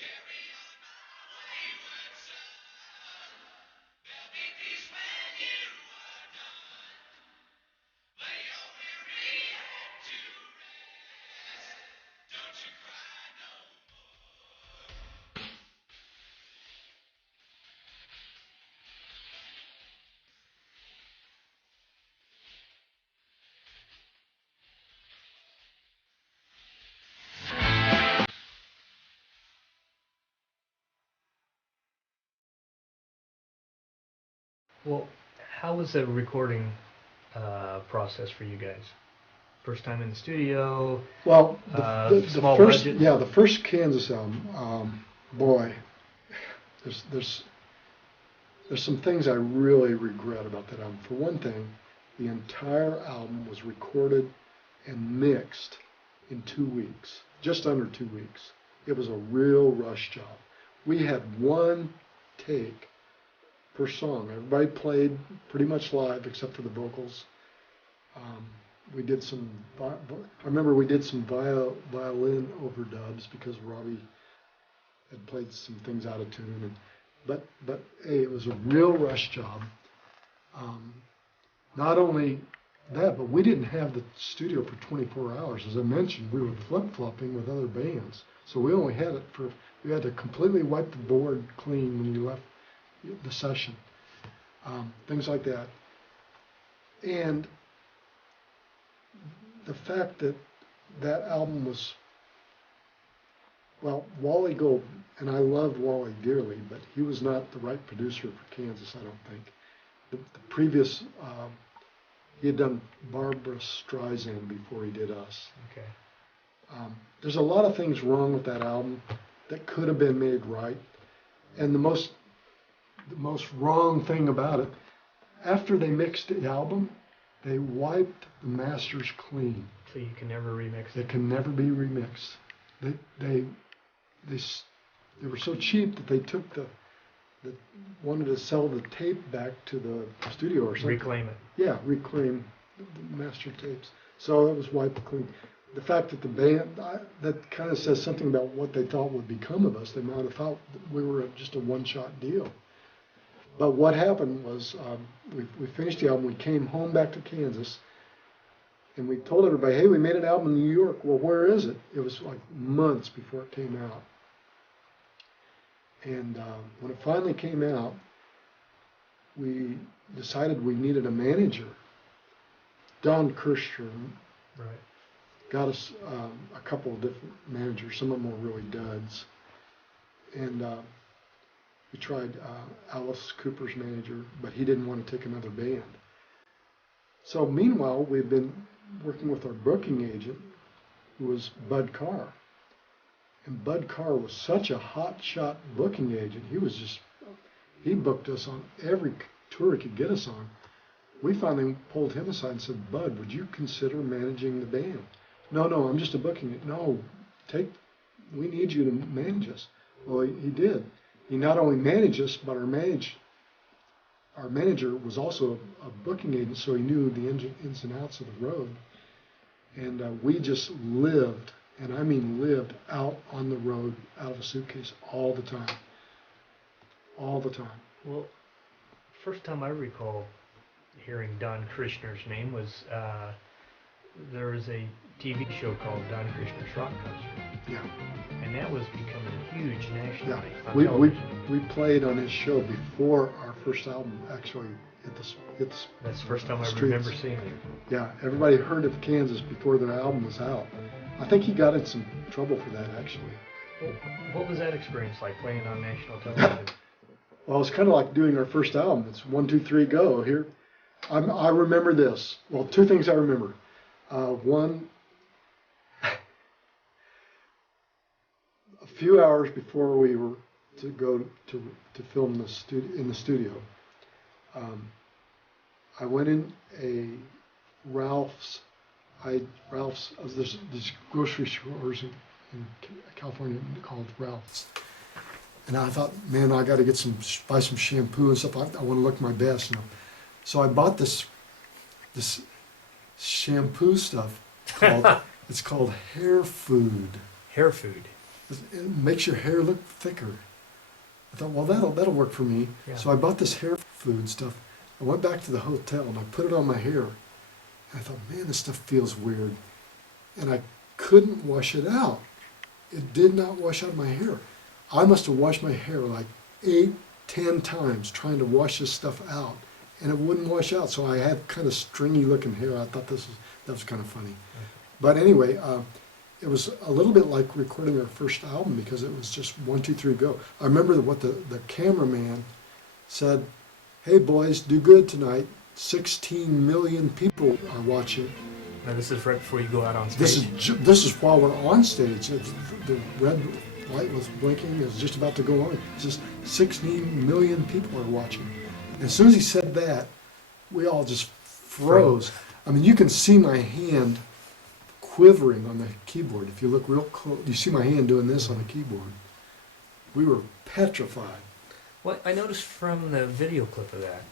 Carry on my wayward son. There'll be peace when you are done. Lay your weary head to rest. Don't you cry no more. Well, how was the recording process for you guys? First time in the studio, Well, small first, budget? yeah, the first Kansas album, boy, there's some things I really regret about that album. For one thing, the entire album was recorded and mixed in 2 weeks, just under 2 weeks. It was a real rush job. We had one take per song. Everybody played pretty much live except for the vocals. We did some, I remember we did some violin overdubs because Robbie had played some things out of tune. But hey, it was a real rush job. Not only that, but we didn't have the studio for 24 hours. As I mentioned, we were flip-flopping with other bands. So we only had it for, we had to completely wipe the board clean when we left the session. Things like that. And the fact that that album was, well, Wally Gold, and I loved Wally dearly, but he was not the right producer for Kansas, I don't think. The previous, he had done Barbara Streisand before he did us. Okay. There's a lot of things wrong with that album that could have been made right. And the most wrong thing about it, after they mixed the album, they wiped the masters clean. So you can never remix They it? can never be remixed. They were so cheap that they took wanted to sell the tape back to the studio or something. Reclaim it? Yeah, reclaim the master tapes. So it was wiped clean. The fact that the band, that kind of says something about what they thought would become of us. They might have thought that we were just a one-shot deal. But what happened was we finished the album, we came home back to Kansas, and we told everybody, hey, we made an album in New York. Well, where is it? It was like months before it came out. And when it finally came out, we decided we needed a manager. Don Kirshner Right. got us a couple of different managers. Some of them were really duds. And we tried Alice Cooper's manager, but he didn't want to take another band. So meanwhile, we've been working with our booking agent, who was Bud Carr. And Bud Carr was such a hot-shot booking agent. He booked us on every tour he could get us on. We finally pulled him aside and said, Bud, would you consider managing the band? No, I'm just a booking agent. No, we need you to manage us. Well, he did. He not only managed us, but our manager was also a booking agent, so he knew the ins and outs of the road. And we just lived, and I mean lived, out on the road, out of a suitcase all the time. All the time. Well, first time I recall hearing Don Kirshner's name was there was a TV show called Don Kirshner's Rock Concert. Yeah. And that was becoming huge nationally on We television. played on his show before our first album actually hit the That's the first time I streets. remember seeing it. Yeah, everybody heard of Kansas before their album was out. I think he got in some trouble for that actually. Well, what was that experience like, playing on national television? Well, it's kind of like doing our first album. It's 1, 2, 3, go. Here, I remember this. Well, two things I remember. One, a few hours before we were to go to film in the studio, I went in a Ralph's. There's these grocery stores in California called Ralph's. And I thought, man, I got to buy some shampoo and stuff. I want to look my best, So I bought this shampoo stuff called it's called Hair Food. Hair food. It makes your hair look thicker. I thought, well, that'll work for me. Yeah. So I bought this hair food stuff. I went back to the hotel and I put it on my hair. And I thought, man, this stuff feels weird. And I couldn't wash it out. It did not wash out my hair. I must have washed my hair like 8, 10 times trying to wash this stuff out, and it wouldn't wash out. So I had kind of stringy looking hair. I thought that was kind of funny. But anyway, it was a little bit like recording our first album because it was just 1, 2, 3, go. I remember what the cameraman said, "Hey boys, do good tonight. 16 million people are watching." Now this is right before you go out on stage. This is while we're on stage. The red light was blinking. It was just about to go on. It's just 16 million people are watching. And as soon as he said that, we all just froze. I mean, you can see my hand quivering on the keyboard. If you look real close, you see my hand doing this on the keyboard. We were petrified. What I noticed from the video clip of that,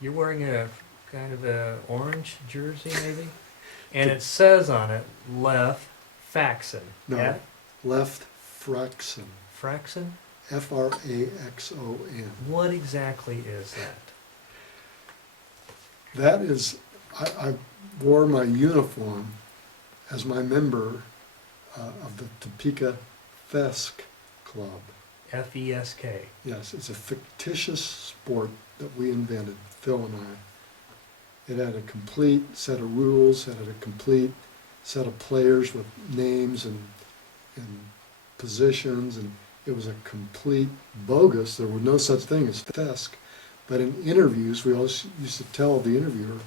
you're wearing a kind of a orange jersey maybe, and it says on it left Faxon. No, Yeah? left Fraxon. Fraxon? Fraxon. What exactly is that? That is, I wore my uniform as my member of the Topeka Fesk Club. F-E-S-K. Yes, it's a fictitious sport that we invented, Phil and I. It had a complete set of rules, it had a complete set of players with names and positions, and it was a complete bogus. There was no such thing as Fesk. But in interviews, we always used to tell the interviewer,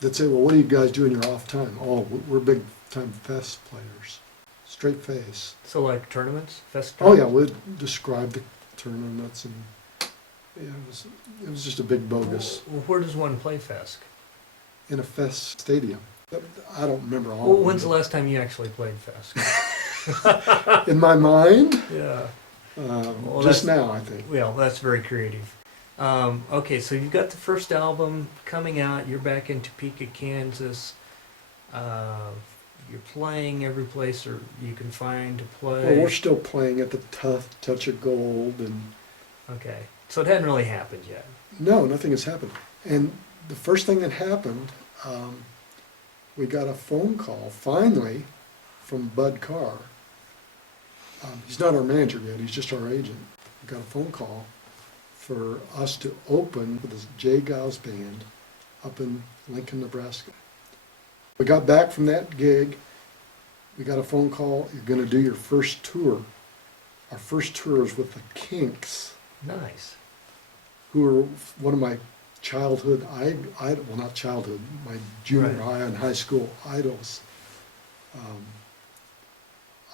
they'd say, well, what do you guys do in your off time? Oh, we're big time Fesk players. Straight face. So like tournaments? Fest Oh yeah, tournaments? we'd describe the tournaments, and yeah, it was just a big bogus Well, where does one play Fesk? in a Fesk stadium. I don't remember all Well, of them, when's the but last time you actually played Fesk? in my mind, Yeah. Well, just that's- now, I think. Well, that's very creative. Okay, so you've got the first album coming out. You're back in Topeka, Kansas. You're playing every place or you can find to play. Well, we're still playing at the Touch of Gold, and Okay, so it hadn't really happened yet. no, nothing has happened. And the first thing that happened, we got a phone call finally from Bud Carr. He's not our manager yet, he's just our agent. We got a phone call for us to open for this Jay Giles band up in Lincoln, Nebraska. We got back from that gig, we got a phone call, you're gonna do your first tour. Our first tour is with the Kinks, Nice. who are one of my childhood, well, not childhood, my junior Right. high and high school idols.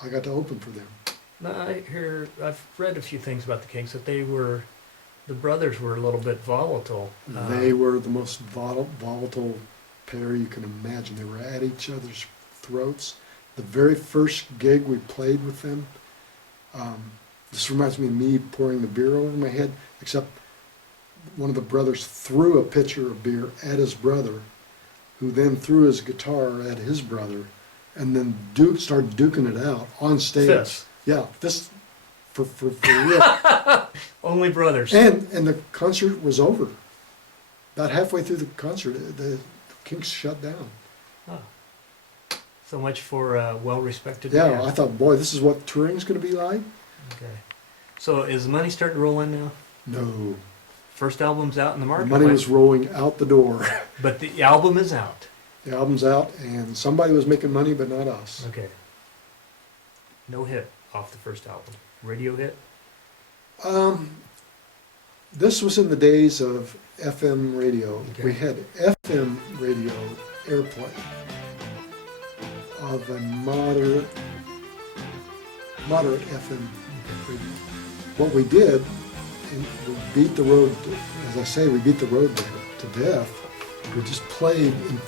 I got to open for them. Now, I've read a few things about the Kinks, that the brothers were a little bit volatile. They were the most volatile pair you can imagine. They were at each other's throats. The very first gig we played with them, this reminds me of me pouring the beer over my head, except one of the brothers threw a pitcher of beer at his brother, who then threw his guitar at his brother, and then started duking it out on stage. Fist. Yeah, this for real. Only brothers. And the concert was over. About halfway through the concert, the Kinks shut down. Oh. So much for a well-respected Yeah, band. I thought, boy, this is what touring's going to be like. Okay. So is the money starting to roll in now? No, First album's out in the the market. money was rolling out the door. But the album is out. The album's out, and somebody was making money, but not us. Okay. No hit off the first album. Radio hit? This was in the days of FM radio. Okay. We had FM radio airplay of a moderate FM radio. What we did, and we beat the road, as I say, we beat the road to death. We just played in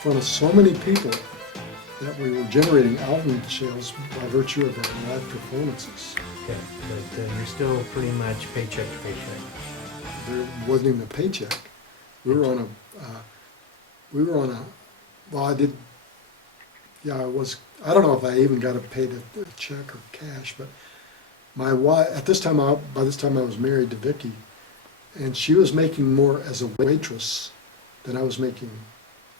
front of so many people that we were generating album sales by virtue of our live performances. Okay. But you're still pretty much paycheck to paycheck. There wasn't even a paycheck. We were on a, well, I did Yeah, I don't know if I even got paid a check or cash, but my wife, by this time I was married to Vicki, and she was making more as a waitress than I was making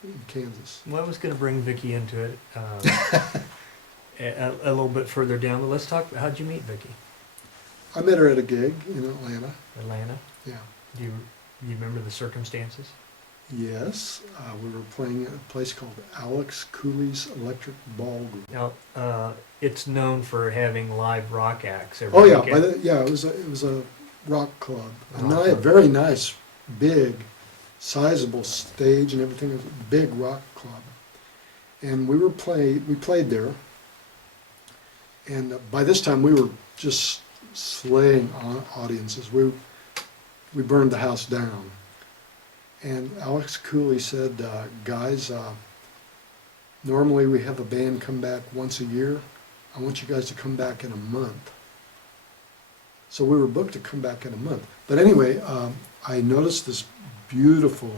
in Kansas. Well, I was going to bring Vicki into it a little bit further down, but let's talk. How'd you meet Vicki? I met her at a gig in Atlanta. Atlanta. Yeah. Do you remember the circumstances? Yes, we were playing at a place called Alex Cooley's Electric Ball Group. Now, it's known for having live rock acts every Oh yeah, weekend. it was a rock club, a Rock club. very nice, big, sizable stage and everything. It was a big rock club, and we played there, and by this time we were just slaying audiences. We burned the house down. And Alex Cooley said, guys, normally we have a band come back once a year. I want you guys to come back in a month. So we were booked to come back in a month. But anyway, I noticed this beautiful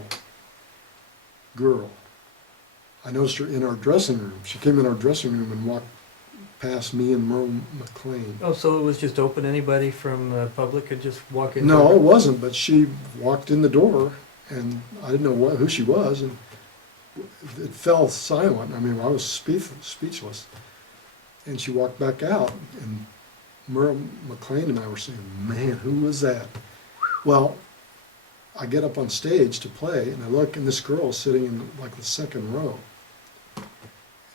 girl. I noticed her in our dressing room. She came in our dressing room and walked past me and Merle McLean. Oh, so it was just open? Anybody from the public could just walk in? No, it wasn't, but she walked in the door. And I didn't know who she was, and it fell silent. I mean, I was speechless. And she walked back out, and Merle McLean and I were saying, man, who was that? Well, I get up on stage to play, and I look, and this girl is sitting in like the second row.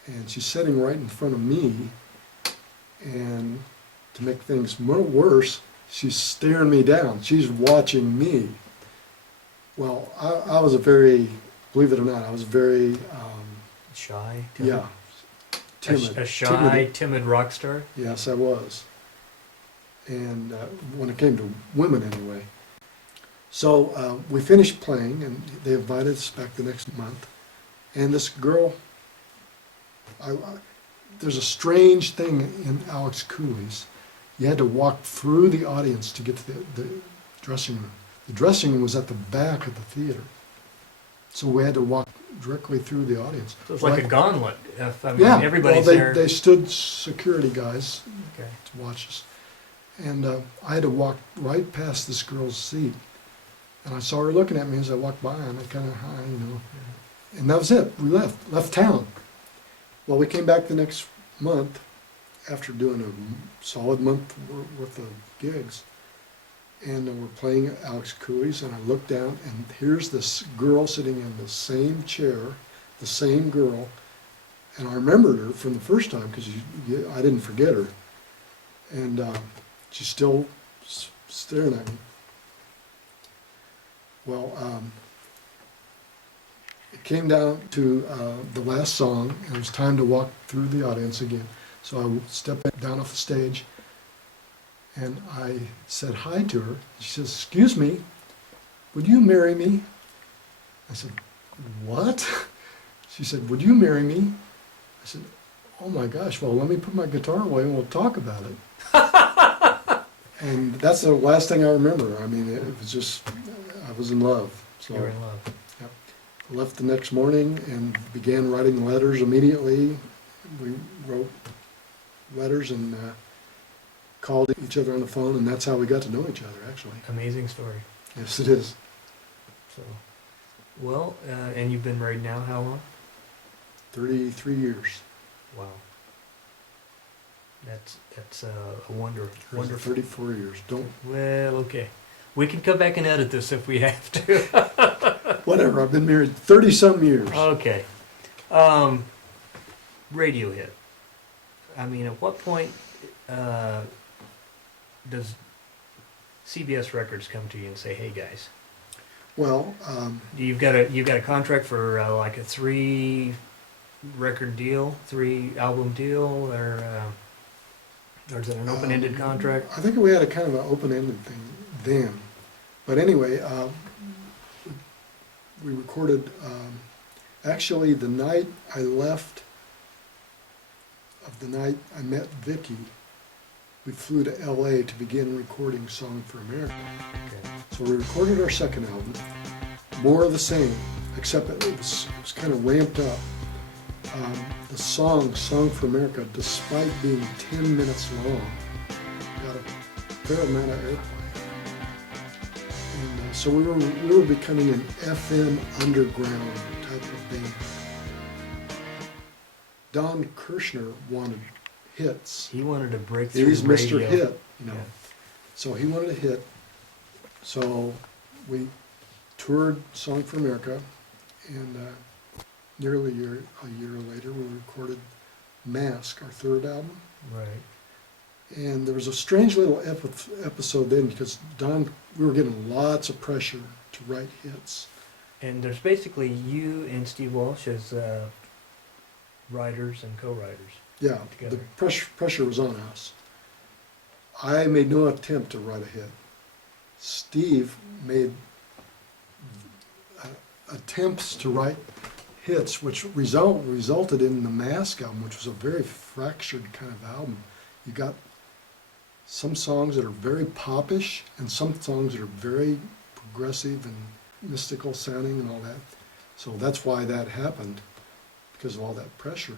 And she's sitting right in front of me, and to make things worse, she's staring me down. She's watching me. Well, I was believe it or not, I was very, Shy? yeah, timid. A shy, timid rock star? Yes, I was. And when it came to women anyway. So we finished playing, and they invited us back the next month. And this girl, there's a strange thing in Alex Cooley's. You had to walk through the audience to get to the dressing room. The dressing room was at the back of the theater. So we had to walk directly through the audience. So it's like a gauntlet. Yeah, Everybody's well, there. they stood security guys Okay. to watch us. And I had to walk right past this girl's seat. And I saw her looking at me as I walked by, and I kind of, And that was it. We left town. Well, we came back the next month after doing a solid month worth of gigs. And we're playing at Alex Cooley's, and I look down, and here's this girl sitting in the same chair, the same girl, and I remembered her from the first time because I didn't forget her. And she's still staring at me. Well, it came down to the last song, and it was time to walk through the audience again. So I stepped down off the stage, and I said hi to her. She says, "Excuse me, would you marry me?" I said, "What?" She said, "Would you marry me?" I said, "Oh my gosh, well, let me put my guitar away and we'll talk about it." And that's the last thing I remember. I mean, it was just, I was in love. So You were in love. Yep. I left the next morning and began writing letters immediately. We wrote letters and called each other on the phone, and that's how we got to know each other, actually. Amazing story. Yes, it is. So, well, and you've been married now how long? 33 years. Wow. That's a wonderful. 34 years. Don't. Well, okay. We can come back and edit this if we have to. Whatever. I've been married 30-some years. Okay. Radio hit. I mean, at what point does CBS Records come to you and say, "Hey, guys, Well, you've got a contract for like a 3-record deal, 3-album deal, or is it an open-ended contract?" I think we had a kind of an open-ended thing then. But anyway, we recorded, actually the night I left, of the night I met Vicki, we flew to LA to begin recording Song for America. Okay. So we recorded our second album, more of the same, except it was kind of ramped up. The song for America, despite being 10 minutes long, got a fair amount of airplay. And so we were becoming an FM underground type of band. Don Kirshner wanted hits. He wanted to break through He's radio. Mr. Hit, you know. Yeah. So he wanted a hit. So we toured Song for America, and nearly a year later, we recorded Mask, our third album. Right. And there was a strange little episode then because we were getting lots of pressure to write hits. And there's basically you and Steve Walsh as writers and co-writers. Yeah, Together. the pressure was on us. I made no attempt to write a hit. Steve made attempts to write hits, which resulted in the Mask album, which was a very fractured kind of album. You got some songs that are very popish and some songs that are very progressive and mystical sounding and all that. So that's why that happened, because of all that pressure.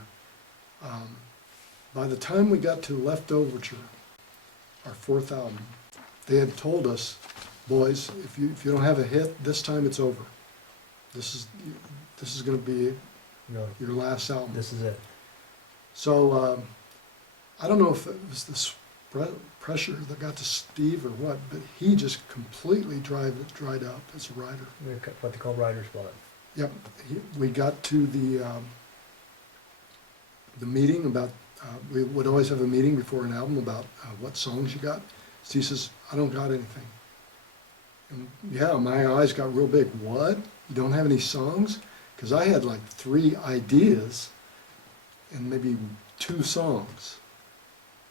By the time we got to Left Overture, our fourth album, they had told us, boys, if you don't have a hit, this time it's over. This is going to be No, your last album. this is it. So I don't know if it was this pressure that got to Steve or what, but he just completely dried up as a writer. They're what they call writer's block. Yep, we got to the meeting about. We would always have a meeting before an album about what songs you got. Steve says, "I don't got anything." And yeah, my eyes got real big. What? You don't have any songs? Because I had like 3 ideas and maybe 2 songs.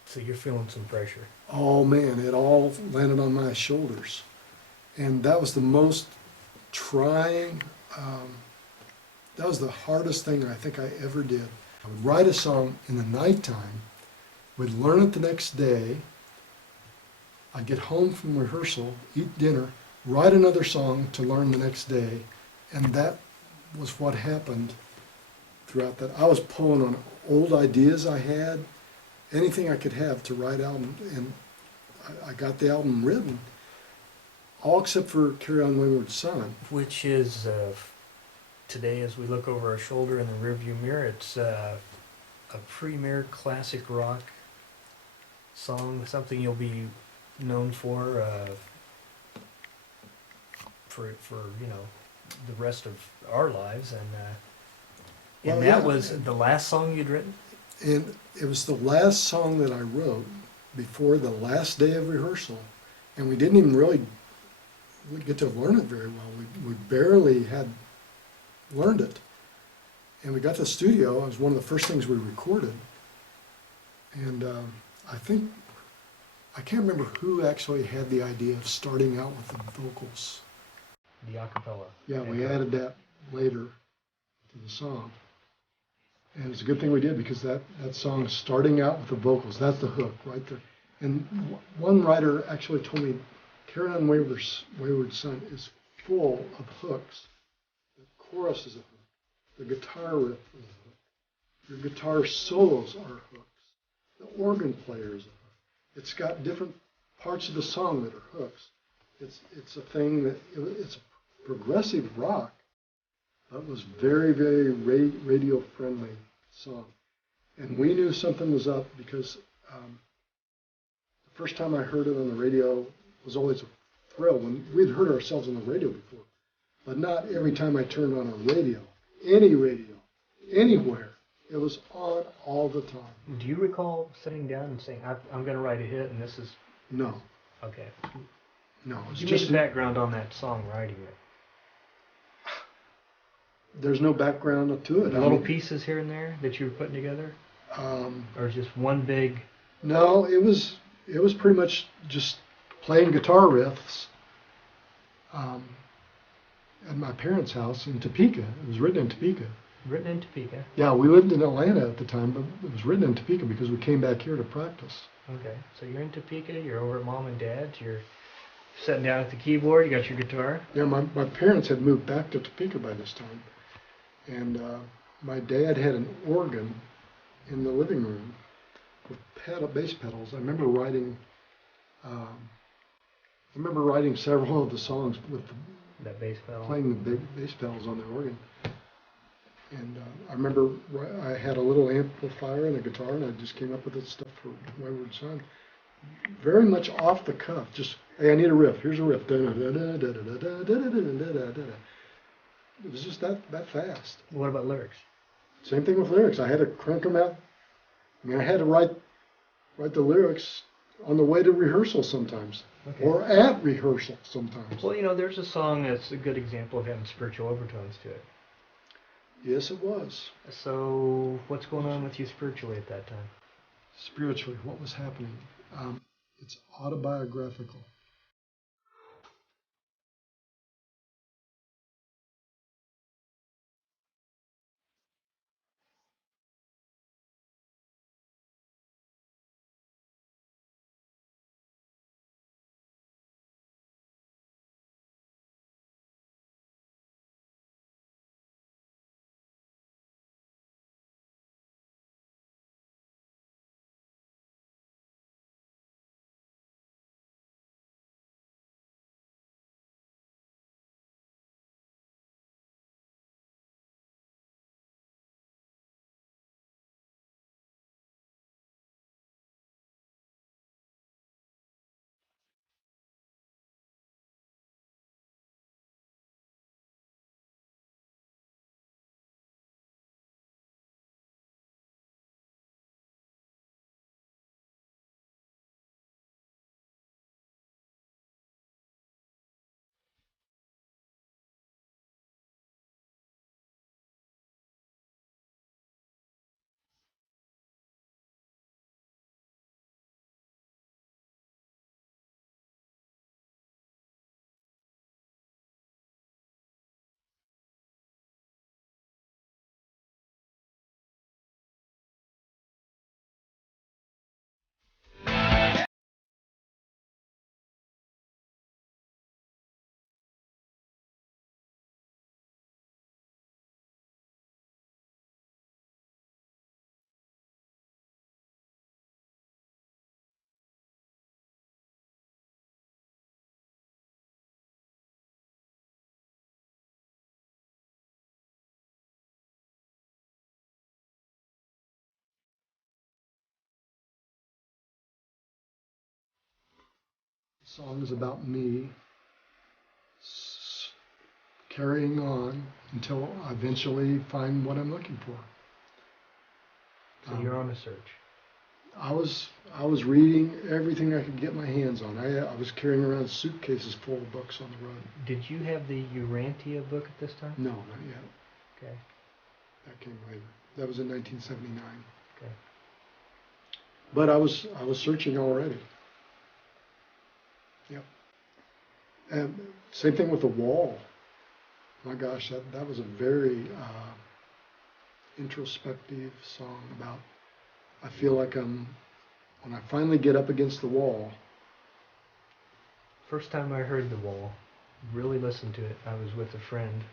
So you're feeling some pressure. Oh man, it all landed on my shoulders. And that was the most trying, that was the hardest thing I think I ever did. I would write a song in the nighttime, would learn it the next day, I'd get home from rehearsal, eat dinner, write another song to learn the next day, and that was what happened throughout that. I was pulling on old ideas I had, anything I could have to write album, and I got the album written, all except for Carry On Wayward Son. Which is, today as we look over our shoulder in the rearview mirror, it's a premier classic rock song, something you'll be known for you know, the rest of our lives. And that was the last song you'd written? And it was the last song that I wrote before the last day of rehearsal. And we didn't even really get to learn it very well. We barely had learned it. And we got to the studio. It was one of the first things we recorded. And I can't remember who actually had the idea of starting out with the vocals. The acapella. Yeah, we added that later to the song. And it's a good thing we did, because that song, starting out with the vocals, that's the hook right there. And one writer actually told me, Carry On Wayward Son is full of hooks. The chorus is a hook. The guitar riff is a hook. Your guitar solos are hooks. The organ player is a hook. It's got different parts of the song that are hooks. It's a thing that, it's a progressive rock, but was very, very radio friendly song. And we knew something was up because the first time I heard it on the radio was always a thrill. When we'd heard ourselves on the radio before, but not every time I turned on a radio, any radio, anywhere. It was on all the time. Do you recall sitting down and saying, I'm going to write a hit and this is... No, Okay. no. It's Give me just the background on that song writing it. there's no background to it. Little pieces here and there that you were putting together? Or just one big... No, it was pretty much just playing guitar riffs at my parents' house in Topeka. It was written in Topeka. Written in Topeka. Yeah, we lived in Atlanta at the time, but it was written in Topeka because we came back here to practice. Okay, so you're in Topeka, you're over at Mom and Dad's, you're sitting down at the keyboard, you got your guitar. Yeah, my parents had moved back to Topeka by this time. And my dad had an organ in the living room with bass pedals. I remember writing several of the songs with That bass pedal. playing the big bass pedals on the organ. And I remember I had a little amplifier and a guitar, and I just came up with this stuff for Wayward Son. Very much off the cuff. Just, hey, I need a riff. Here's a riff. It was just that fast. What about lyrics? Same thing with lyrics. I had to crank them out. I mean, I had to write the lyrics on the way to rehearsal sometimes, Okay. or at rehearsal sometimes. Well, there's a song that's a good example of having spiritual overtones to it. Yes, it was. So, what's going on with you spiritually at that time? Spiritually, what was happening? It's autobiographical. The song is about me carrying on until I eventually find what I'm looking for. So you're on a search. I was reading everything I could get my hands on. I was carrying around suitcases full of books on the road. Did you have the Urantia book at this time? No, not yet. Okay. That came later. That was in 1979. Okay. But I was searching already. Yep. And same thing with The Wall. My gosh, that was a very introspective song about, I feel like when I finally get up against the wall. First time I heard The Wall, really listened to it, I was with a friend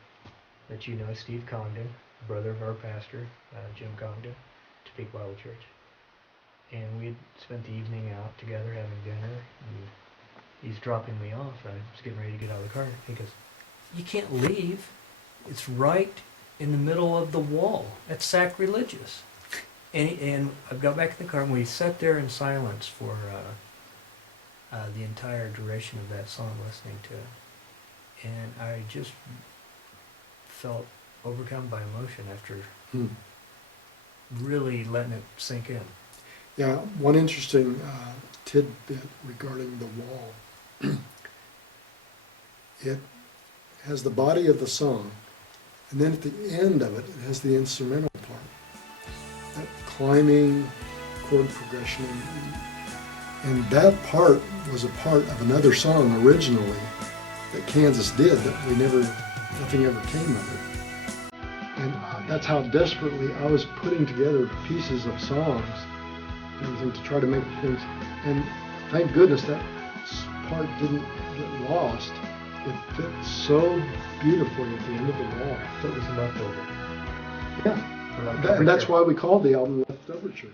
that you know, Steve Congdon, brother of our pastor, Jim Congdon, Topeka Bible Church. And we'd spent the evening out together having dinner, and he's dropping me off. I was getting ready to get out of the car. He goes, "You can't leave. It's right in the middle of the wall. That's sacrilegious." And I got back in the car, and we sat there in silence for the entire duration of that song, listening to it. And I just felt overcome by emotion after really letting it sink in. Yeah, one interesting tidbit regarding The Wall. It has the body of the song, and then at the end of it, it has the instrumental part. That climbing chord progression. And that part was a part of another song originally that Kansas did that nothing ever came of it. And that's how desperately I was putting together pieces of songs and everything to try to make things. And thank goodness that part didn't get lost. It fit so beautifully at the end of The Wall. So it was leftover. Yeah. Left And that's Overture. why we called the album Left Overture.